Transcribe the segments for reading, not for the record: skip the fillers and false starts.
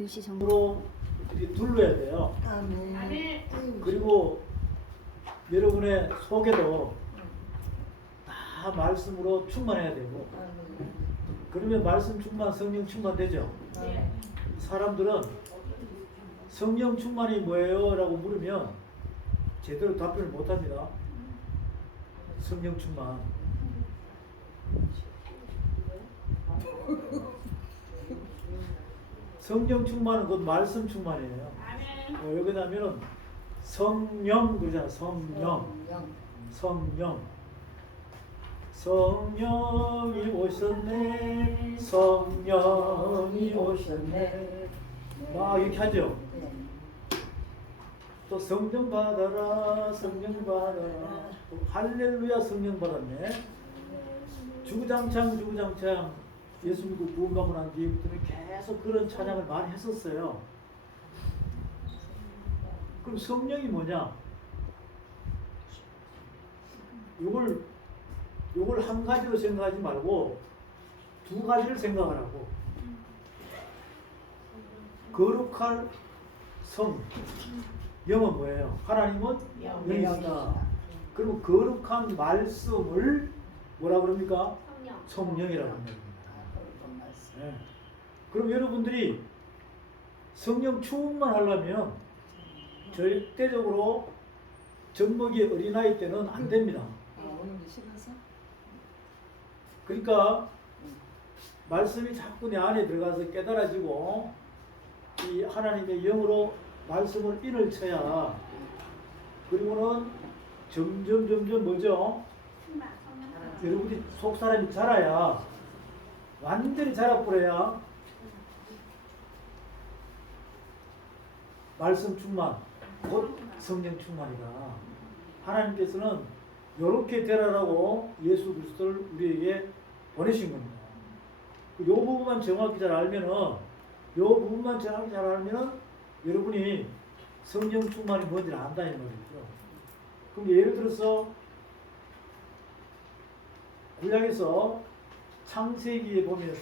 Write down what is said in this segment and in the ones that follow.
교시 정보. 으로 이렇게 둘러야 돼요. 아멘. 그리고 여러분의 속에도 다 말씀으로 충만해야 되고, 그러면 말씀 충만, 성령 충만 되죠. 사람들은 성령 충만이 뭐예요? 라고 물으면 제대로 답변을 못합니다. 성령 충만. 성령 충만은 곧 말씀 충만이에요. 왜 그러냐면은 성령 그러잖아. 성령. 성령이 오셨네. 성령이 오셨네. 막 이렇게 하죠. 또 성령 받아라. 성령 받아라. 또 할렐루야 성령 받았네. 주구장창 예수 믿고 구원받고 난 뒤부터는 계속 그런 찬양을 많이 했었어요. 그럼 성령이 뭐냐? 요걸 한 가지로 생각하지 말고 두 가지를 생각하라고. 거룩할 성. 영은 뭐예요? 하나님은 영이시다. 그리고 거룩한 말씀을 뭐라 그럽니까? 성령이라고 합니다. 네. 그럼 여러분들이 성령 충만 하려면 절대적으로 젖먹이 어린아이 때는 안 됩니다. 그러니까 말씀이 자꾸 내 안에 들어가서 깨달아지고 이 하나님의 영으로 말씀을 인을 쳐야, 그리고는 점점 뭐죠? 여러분이 속 사람이 자라야, 완전히 자라버려야 말씀 충만, 곧 성령 충만이다. 하나님께서는 이렇게 되라라고 예수 그리스도를 우리에게 보내신 겁니다. 이 부분만 정확히 잘 알면은, 여러분이 성령 충만이 뭔지 안다는 말이죠. 그럼 예를 들어서 구약에서 창세기에 보면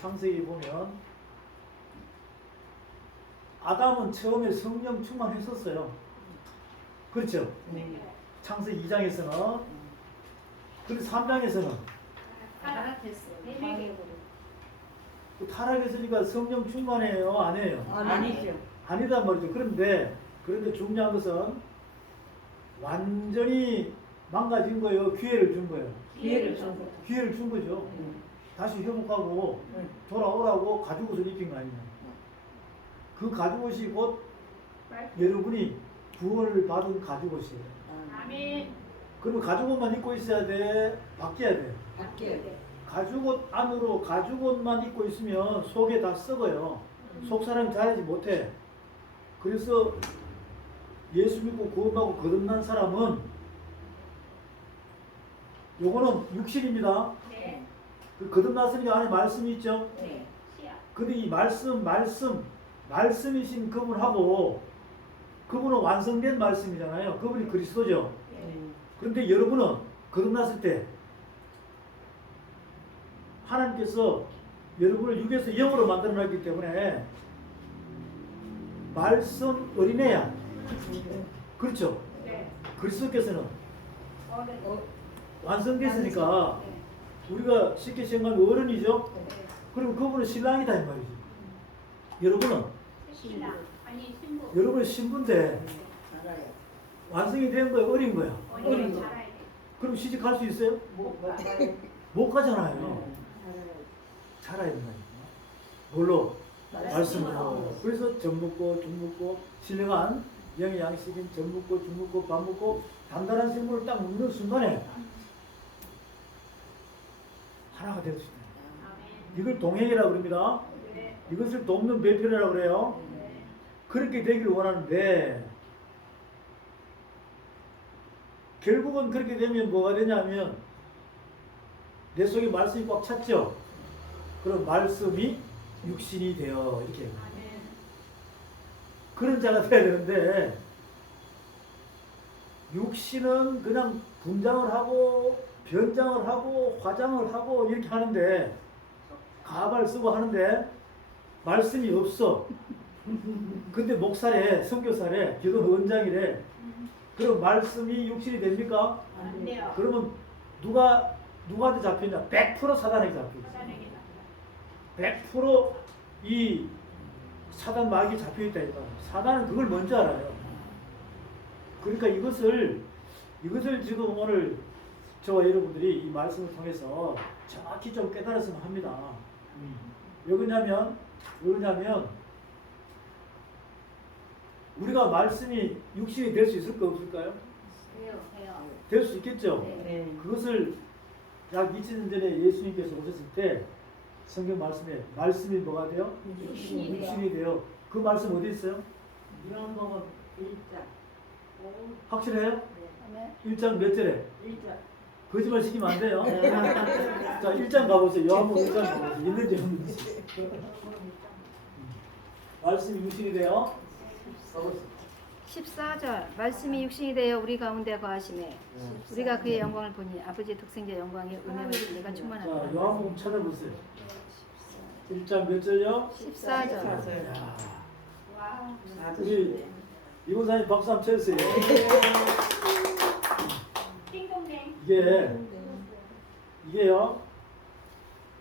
아담은 처음에 성령 충만했었어요. 그렇죠? 창세기 2장에서는. 그리고 3장에서는 타락했으니까 성령 충만해요? 안 해요? 아니죠. 아니단 말이죠. 그런데 중요한 것은 완전히 망가진 거예요? 기회를 준 거예요? 기회를 준 거죠. 다시 회복하고 돌아오라고 가죽옷을 입힌 거 아니냐. 그 가죽옷이 곧 여러분이 구원을 받은 가죽옷이에요. 아멘. 그러면 가죽옷만 입고 있어야 돼? 바뀌어야 돼? 가죽옷 안으로 가죽옷만 입고 있으면 속에 다 썩어요. 속 사람이 자라지 못해. 그래서 예수 믿고 구원받고 거듭난 사람은 요거는 육신입니다. 네. 그 거듭났으니까 안에 말씀이 있죠. 네. 근데 이 말씀이신 그분하고, 그분은 완성된 말씀이잖아요. 그분이 그리스도죠. 그런데 여러분은 거듭났을 때 하나님께서 여러분을 육에서 영으로 만들어놨기 때문에 말씀 어린애야. 그렇죠? 네. 그리스도께서는 네. 완성됐으니까 우리가 쉽게 생각하면 어른이죠? 그럼 그분은 신랑이다 이 말이죠. 여러분은 여러분은 신부인데 완성이 된 거야, 어린 거야? 어린 거. 그럼 시집갈 수 있어요? 못 가잖아요. 자라야 된다니까. 뭘로? 말씀으로. 그래서 젖 먹고 죽 먹고 신령한 영의 양식인 젖 먹고 죽 먹고 밥 먹고 단단한 생물을 딱 먹는 순간에 하나가 될 수 있다. 이걸 동행이라고 그럽니다. 이것을 돕는 배편이라고 그래요. 그렇게 되기를 원하는데, 결국은 그렇게 되면 뭐가 되냐면 내 속에 말씀이 꽉 찼죠. 그럼 말씀이 육신이 되어 이렇게 그런 자가 돼야 되는데, 육신은 그냥 분장을 하고 변장을 하고 화장을 하고 이렇게 하는데, 가발 쓰고 하는데 말씀이 없어. 근데 목사래, 선교사래, 기도 원장이래. 그럼 말씀이 육신이 됩니까? 안 돼요. 그러면 누구한테 잡혔냐? 100% 사단에게 잡혀있어. 사단에게 100%이 사단 마귀에 잡혀있다니까. 사단은 그걸 먼저 알아요. 그러니까 이것을 지금 오늘 저와 여러분들이 이 말씀을 통해서 정확히 좀 깨달았으면 합니다. 왜 그러냐면 우리가 말씀이 육신이 될 수 있을까 없을까요? 해요. 될 수 있겠죠. 네. 그것을 약 2000년 전에 예수님께서 오셨을 때 성경 말씀에 말씀이 뭐가 돼요? 육신이 돼요. 그 말씀 어디 있어요? 요한복음 1장. 확실해요? 네. 1장 몇 절에? 1장. 거짓말 시키면 안 돼요. 자, 1장 가보세요. 요한복음 1장 가보세요. 있는지 없는지. 말씀이 육신이 돼요. 가보세요. 14절 말씀이 육신이 되어 우리 가운데 거하심에 우리가 그의 영광을 보니 아버지의 독생자 영광의 은혜와 진리가 자, 충만하더라. 요한복음 찾아보세요. 1장 몇 절요? 14절. 야, 와. 우리 이고사님 박수 한번 쳐주세요. 띵동댕. 이게요.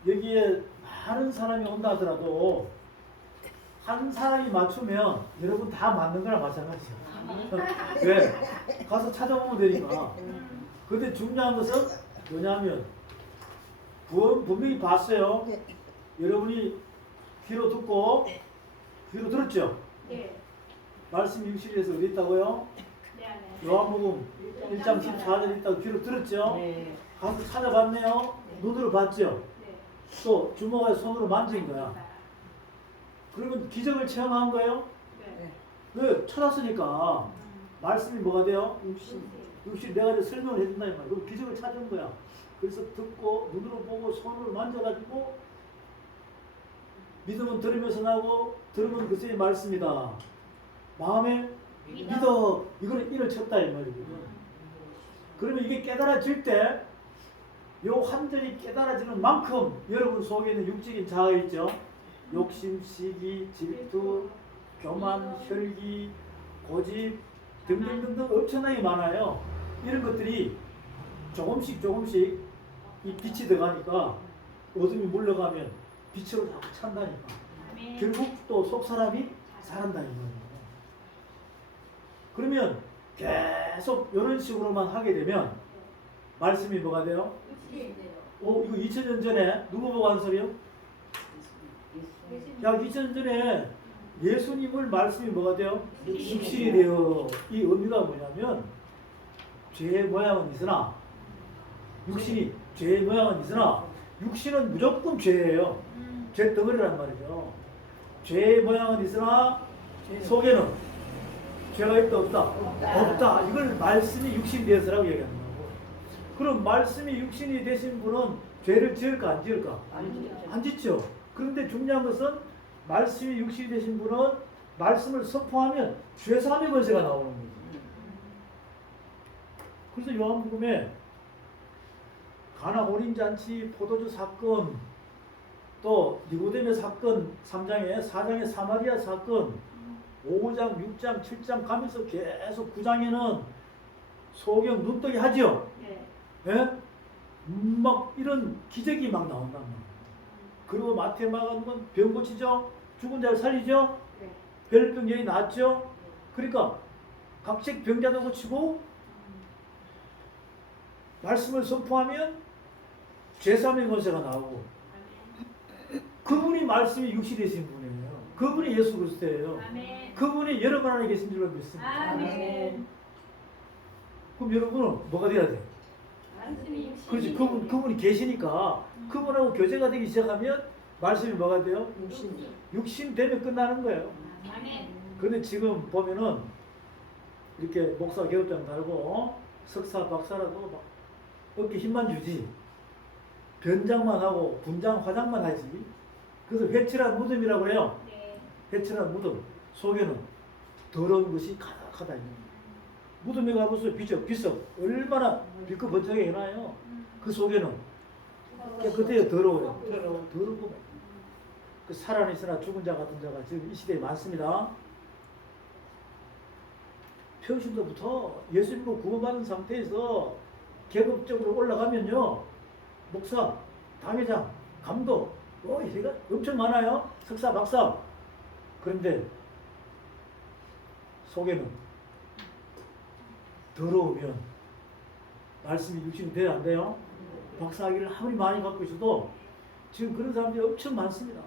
여기에 많은 사람이 온다 하더라도 한 사람이 맞추면 여러분 다 맞는 거랑 마찬가지죠. 왜? 가서 찾아보면 되니까. 근데 중요한 것은 뭐냐면 분명히 봤어요. 여러분이 귀로 듣고 귀로 들었죠? 네. 말씀 육신에서 어디 있다고요? 네. 요한복음 1장 14절 있다고 귀로 들었죠? 네. 가서 찾아봤네요. 눈으로 봤죠? 네. 또 주먹에 손으로 만진 거야. 그러면 기적을 체험한 거예요? 네. 왜? 찾았으니까 말씀이 뭐가 돼요? 육신. 육신 내가 이제 설명을 해준다 이 말이야. 그럼 기적을 찾은 거야. 그래서 듣고 눈으로 보고 손으로 만져가지고 믿음은 들으면서 나고 들으면 그의 말씀이다. 마음에 믿어. 이를 쳤다 이 말이거든요. 그러면 이게 깨달아질 때 요 완전히 깨달아지는 만큼 여러분 속에 있는 육적인 자아가 있죠. 욕심, 시기, 질투, 교만, 혈기, 고집 등등등등 엄청나게 많아요. 이런 것들이 조금씩 이 빛이 들어가니까 어둠이 물러가면 빛으로 자꾸 찬다니까. 아멘. 결국 또 속 사람이 살아난다 이 거예요. 그러면 계속 이런 식으로만 하게 되면 말씀이 뭐가 돼요? 이거 2000년 전에 누구 보고 한 소리요? 약 2000년 전에 예수님을 말씀이 뭐가 돼요? 육신이 돼요. 이 의미가 뭐냐면 죄의 모양은 있으나 육신이 죄의 모양은 있으나 육신은 무조건 죄예요. 죄 덩어리란 말이죠. 죄의 모양은 있으나 속에는 죄가 있다 없다? 없다. 이걸 말씀이 육신이 되어서라고 얘기하는 거고. 그럼 말씀이 육신이 되신 분은 죄를 지을까 안 지을까? 안 짓죠. 그런데 중요한 것은 말씀이 육신이 되신 분은 말씀을 선포하면 죄사함의 권세가 나오는 거죠. 그래서 요한복음에 가나 혼인잔치, 포도주 사건, 또 니고데메 사건 3장에 4장에 사마리아 사건 5장, 6장, 7장 가면서 계속 9장에는 소경 눈뜨기 하죠. 네. 예? 막 이런 기적이 막 나온단 말이에요. 그리고 마태 마가는 병 고치죠. 죽은 자를 살리죠. 네. 혈병 여인 낫죠. 그러니까 각색 병자도 고치고 말씀을 선포하면 죄사함의 권세가 나오고 그분이 말씀이 육신이 되신 분이에요. 그분이 예수 그리스도예요. 아멘. 그분이 여러분 안에 계신 줄로 믿습니다. 아멘. 그럼 여러분은 뭐가 돼야 돼? 말씀이 육신이 그렇지. 되네. 그분이 계시니까 그분하고 교제가 되기 시작하면 말씀이 뭐가 돼요? 육신 되면 끝나는 거예요. 아멘. 그런데 지금 보면은 이렇게 목사 계급장 달고 석사 박사라도 막 어깨 힘만 주지 변장만 하고 분장 화장만 하지. 그래서 회칠한 무덤이라고 해요. 네. 회칠한 무덤 속에는 더러운 것이 가득하다. 무덤에 가보세요. 비석 얼마나 빛고 번쩍하게 해놔요. 그 속에는 깨끗해요. 더러워요. 더럽고 그 살아있으나 죽은 자 같은 자가 지금 이 시대에 많습니다. 평신도부터 예수님으로 구원받은 상태에서 계급적으로 올라가면요, 목사, 당회장, 감독, 얘가 엄청 많아요. 석사, 박사. 그런데 속에는 더러우면 말씀이 육신이 돼야 안 돼요? 박사학위를 아무리 많이 갖고 있어도 지금 그런 사람들이 엄청 많습니다.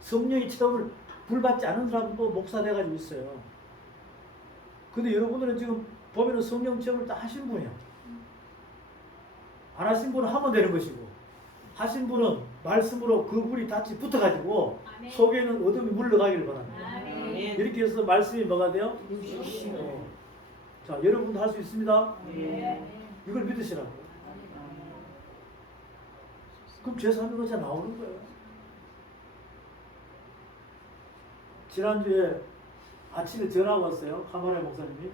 성령의 체험을 불받지 않은 사람도 목사 돼가지고 있어요. 근데 여러분들은 지금 보면은 성령 체험을 다 하신 분이야. 안 하신 분은 하면 되는 것이고, 하신 분은 말씀으로 그 불이 같이 붙어가지고 아멘. 속에는 어둠이 물러가기를 바랍니다. 아멘. 이렇게 해서 말씀이 뭐가 돼요? 자, 여러분도 할 수 있습니다. 네. 이걸 믿으시라고. 그럼 제3의가 나오는 거예요. 지난주에 아침에 전화가 왔어요. 카마라 목사님이.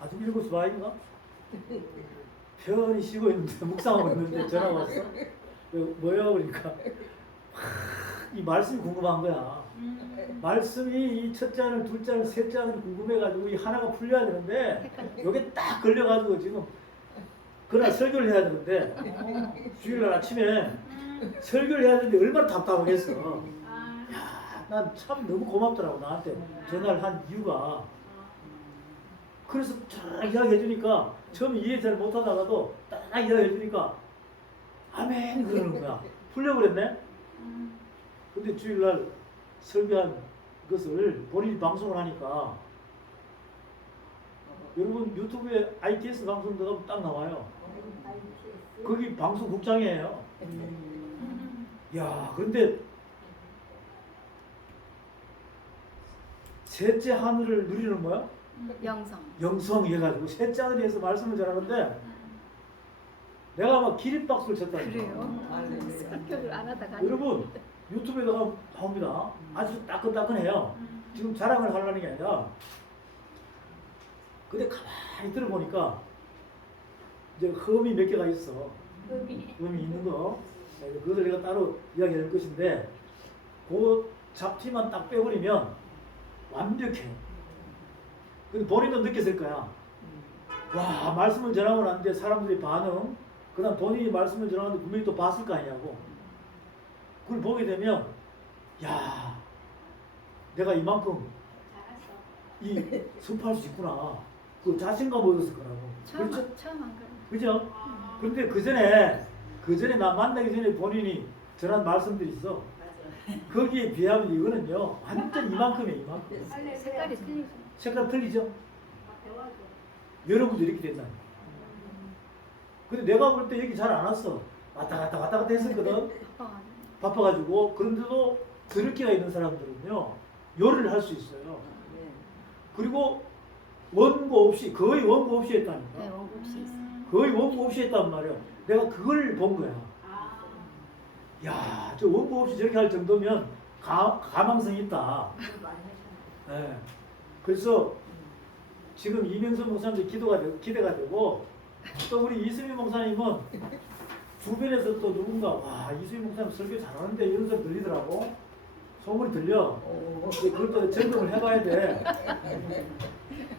아침 7시 반인가? 편히 쉬고 있는데, 묵상하고 있는데 전화가 왔어. 뭐야? 그러니까 이 말씀이 궁금한 거야. 말씀이 이 첫째 하늘, 둘째 하늘, 셋째 하늘 궁금해가지고 이 하나가 풀려야 되는데 요게 딱 걸려가지고 지금 그날 설교를 해야 되는데 주일날 아침에 설교를 해야 되는데 얼마나 답답하겠어. 난 참 너무 고맙더라고. 나한테 전화를 한 이유가. 그래서 쫙 이야기해 주니까 처음에 이해 잘 못하다가도 딱 이야기해 주니까 아멘 그러는 거야. 풀려버렸네. 근데 주일날 설교한 것을 본인이 방송을 하니까 여러분 유튜브에 ITS 방송 들어가면 딱 나와요. 거기 방송국장이에요. 야, 그런데 셋째 하늘을 누리는 뭐야? 영성. 영성 해가지고 셋째 하늘에서 말씀을 전하는데 내가 막 기립박수를 쳤다니까. 그래요? 설교를 안 하다가. 여러분 유튜브에다가 나옵니다. 아주 따끈따끈해요. 지금 자랑을 하려는 게 아니라. 근데 가만히 들어보니까 이제 흠이 몇 개가 있어. 흠이 있는 거. 그것을 내가 따로 이야기할 것인데 그 잡티만 딱 빼버리면 완벽해. 근데 본인도 느꼈을 거야. 와, 말씀을 전하고 났는데 사람들의 반응, 그 다음 본인이 말씀을 전하는데 분명히 또 봤을 거 아니냐고. 그걸 보게 되면, 야, 내가 이만큼 이 선포할 수 있구나. 그 자신감 얻었을 거라고. 그렇죠? 처음 한 거. 그죠? 그런데 그 전에 나 만나기 전에 본인이 전한 말씀들이 있어. 거기에 비하면 이거는요, 완전 이만큼이에요, 이만큼. 색깔이 틀리죠. 색깔 틀리죠? 여러분도 이렇게 된다. 근데 내가 볼 때 여기 잘 안 왔어. 왔다 갔다 했었거든. 바빠가지고. 그런데도 들을기가 있는 사람들은요, 요리를 할 수 있어요. 그리고 원고 없이, 거의 원고 없이 했다니까. 네, 원고 없이 있어요. 거의 원고 없이 했단 말이야. 내가 그걸 본 거야. 야, 저 원고 없이 저렇게 할 정도면 가망성이 있다. 네. 그래서 지금 이명선 목사님도 기대가 되고 또 우리 이수민 목사님은 주변에서 또 누군가 와, 이수민 목사님 설교 잘하는데 이런 소리 들리더라고. 소문이 들려. 그걸 또 점검을 해봐야 돼.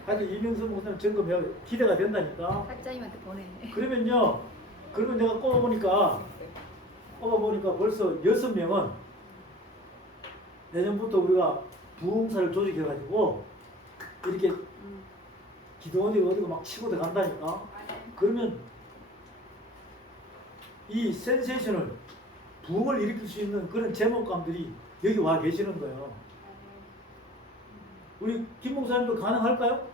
하여튼 이명선 목사님 점검해야 기대가 된다니까. 학자님한테 보내. 그러면요, 그러면 내가 꼽아보니까 벌써 6명은 내년부터 우리가 부흥사를 조직해가지고 이렇게 기도원이 어디가 막 치고 들어간다니까. 그러면 이 센세이션을 부흥을 일으킬 수 있는 그런 제목감들이 여기 와 계시는 거예요. 우리 김 목사님도 가능할까요?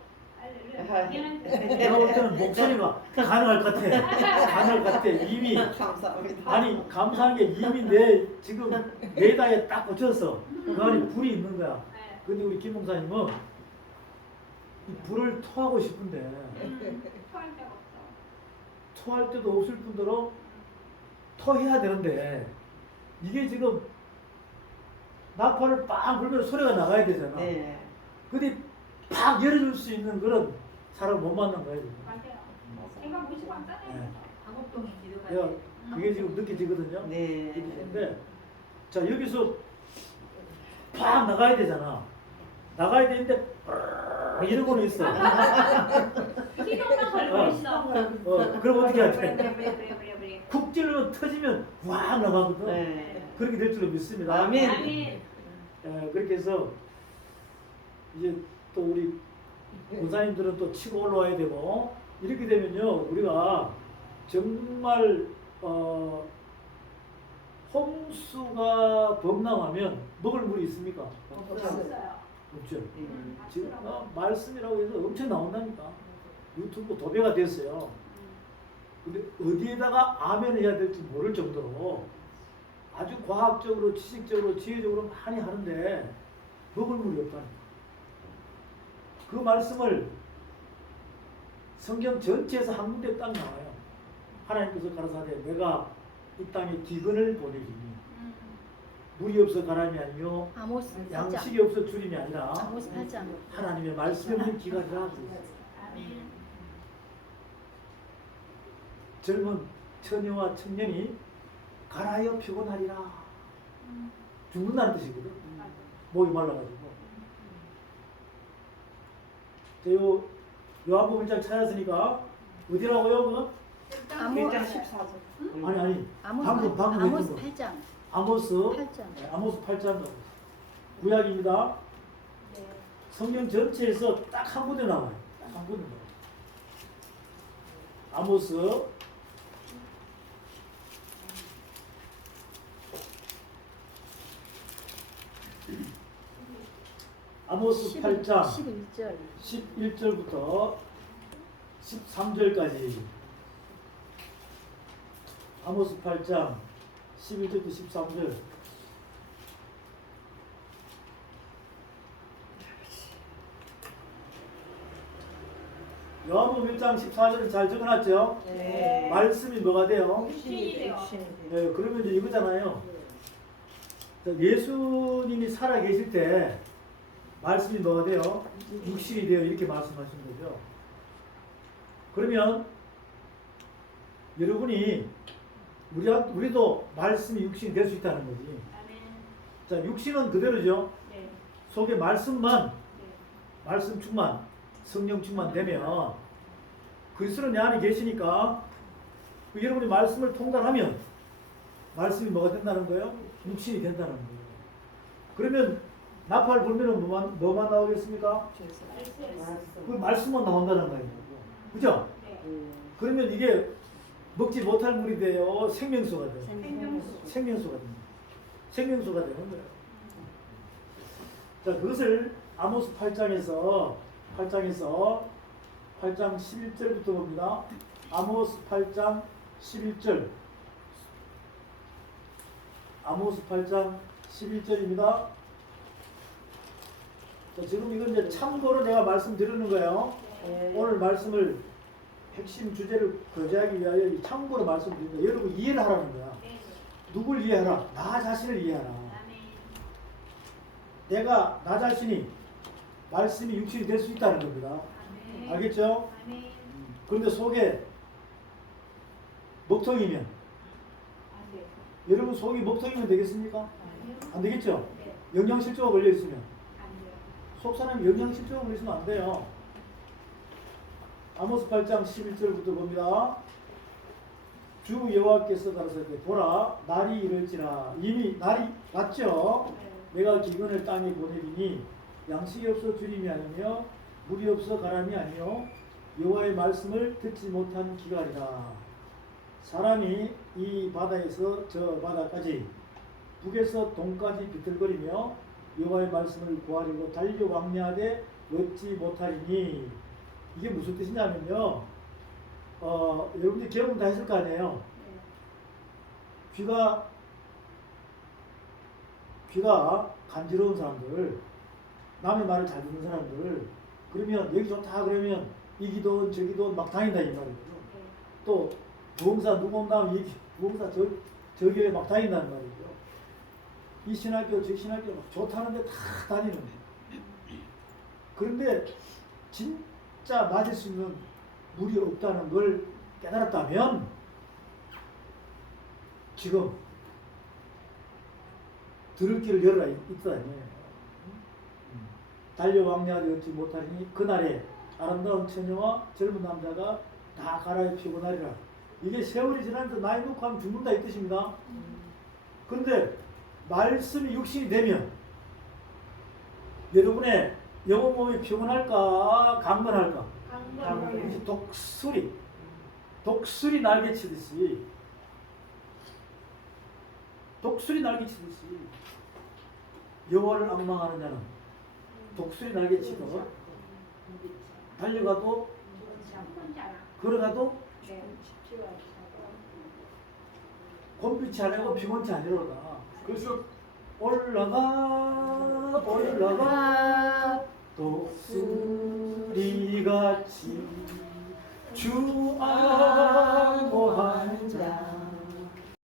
내가 볼 때는 목소리가 가능할 것 같아. 가능할 것 같아. 이미. 감사합니다. 아니, 감사한 게 이미 지금 레다에 딱 꽂혔어. 그 안에 불이 있는 거야. 근데 우리 김 목사님은 이 불을 토하고 싶은데 토할 때도 없을 뿐더러 토해야 되는데 이게 지금 나팔을 빵 불면 소리가 나가야 되잖아. 네. 근데 팍 열어줄 수 있는 그런 사람을 못 만난 거야. 지금. 생각 무시고 안 짜네. 네. 한국동이 기도가 내가 그게 지금 느껴지거든요. 네. 느껴지는데 자 여기서 팍 나가야 되잖아. 나가야 되는데 이러고는 있어. 기도만 걸고 있어. 그럼 어떻게 해야 그래, 돼? 그래. 쿡 찔러서 터지면 확 나가거든. 네. 그렇게 될 줄로 믿습니다. 아멘. 아멘. 그렇게 해서 이제 또 우리 권사님들은 또 치고 올라와야 되고 이렇게 되면요 우리가 정말 홍수가 범람하면 먹을 물이 있습니까? 없어요. 없죠. 음. 지금 말씀이라고 해서 엄청 나온다니까. 유튜브 도배가 됐어요. 근데 어디에다가 아멘 해야 될지 모를 정도로 아주 과학적으로, 지식적으로, 지혜적으로 많이 하는데 먹을 물이 없다니까. 그 말씀을 성경 전체에서 한 군데 딱 나와요. 하나님께서 가라사대 내가 이 땅에 기근을 보내리니 물이 없어 가람이 아니요 아모스 8장. 양식이 없어 주림이 아니라 아모스 8장. 하나님의 말씀이 없는 기간이라. 아멘. 젊은 처녀와 청년이 가라여 피곤하리라. 죽는다는 뜻이거든. 목이 말라가지고. 요 요한복음 1장 찾았으니까 어디라고요 그거? 아모 14절. 아니 아모스 방금 아모스 했던 거. 8장. 아모스 8장. 네, 아모스 8장 구약입니다. 성경 전체에서 딱 한 군데 나와요. 딱 한 군데 나와요. 아모스 아모스 8장 11절. 11절부터 13절까지 아모스 8장 11절부터 13절 요한복음 1장 14절은 잘 적어놨죠? 네. 말씀이 뭐가 돼요? 육신이 돼요. 네, 그러면 이제 이거잖아요. 예수님이 살아 계실 때 말씀이 뭐가 돼요? 육신이 돼요. 이렇게 말씀하신 거죠. 그러면 여러분이 우리도 말씀이 육신이 될 수 있다는 거지. 아멘. 자, 육신은 그대로죠. 네. 속에 말씀만, 네. 말씀 충만, 성령 충만 되면 그리스도는 내 안에 계시니까 여러분이 말씀을 통달하면 말씀이 뭐가 된다는 거예요? 육신이 된다는 거예요. 그러면 나팔 불면은 뭐만 나오겠습니까? 그 말씀만 나온다는 거예요. 그죠? 네. 그러면 이게 먹지 못할 물이 돼요? 생명수가 돼요? 생명수. 생명수가 됩니다. 생명수가 되는 거예요. 자, 그것을 아모스 8장 11절부터 봅니다. 아모스 8장 11절. 아모스 8장 11절입니다. 자, 지금 이건 이제 참고로 내가 말씀드리는 거예요. 오늘 말씀을 핵심 주제를 거제하기 위하여 이 참고로 말씀드립니다. 여러분 이해를 하라는 거야. 네. 누굴 이해하라? 나 자신을 이해하라. 아멘. 내가 나 자신이 말씀이 육신이 될 수 있다는 겁니다. 아멘. 알겠죠? 아멘. 그런데 속에 먹통이면 안 돼요. 여러분 속이 먹통이면 되겠습니까? 아니요. 안 되겠죠? 네. 영양실조가 걸려 있으면 안 돼요. 속 사람이 영양실조가 걸려 있으면 안 돼요. 아모스 8장 11절부터 봅니다. 주 여호와께서 가라사대 보라 날이 이를지라. 이미 날이 왔죠. 네. 내가 기근을 땅에 보내리니 양식이 없어 주림이 아니며 물이 없어 가람이 아니요 여호와의 말씀을 듣지 못한 기갈이라. 사람이 이 바다에서 저 바다까지 북에서 동까지 비틀거리며 여호와의 말씀을 구하려고 달려 왕래하되 얻지 못하리니. 이게 무슨 뜻이냐면요, 여러분들 기억은 다 했을 거 아니에요. 네. 귀가 간지러운 사람들, 남의 말을 잘 듣는 사람들, 그러면 여기 좋다 그러면 이기도 저기도 막 다닌다 이 말이에요. 네. 또 부흥사 누구 온다면 부흥사 저 교회 막 다닌다는 말이죠. 이 신학교 저 신학교 막 좋다는데 다 다니는 거예요. 그런데 진짜 맞을 수 있는 물이 없다는 걸 깨달았다면 지금 들을 길을 열어라 있다 아니에요. 달려왕래하되 얻지 못하리니 그날에 아름다운 처녀와 젊은 남자가 다 갈아입히고 나리라. 이게 세월이 지나면서 나이 놓고 하면 죽는다 이 뜻입니다. 그런데 말씀이 육신이 되면 여러분의 영혼 몸이 피곤할까 강건할까? 이제 독수리 날개치듯이 여호와를 앙망하는 자는 독수리 날개치고 달려가도 걸어가도 곤빛이 아니고 피곤치 아니로다. 그래서 올라가 독수리같이 주 안모한 자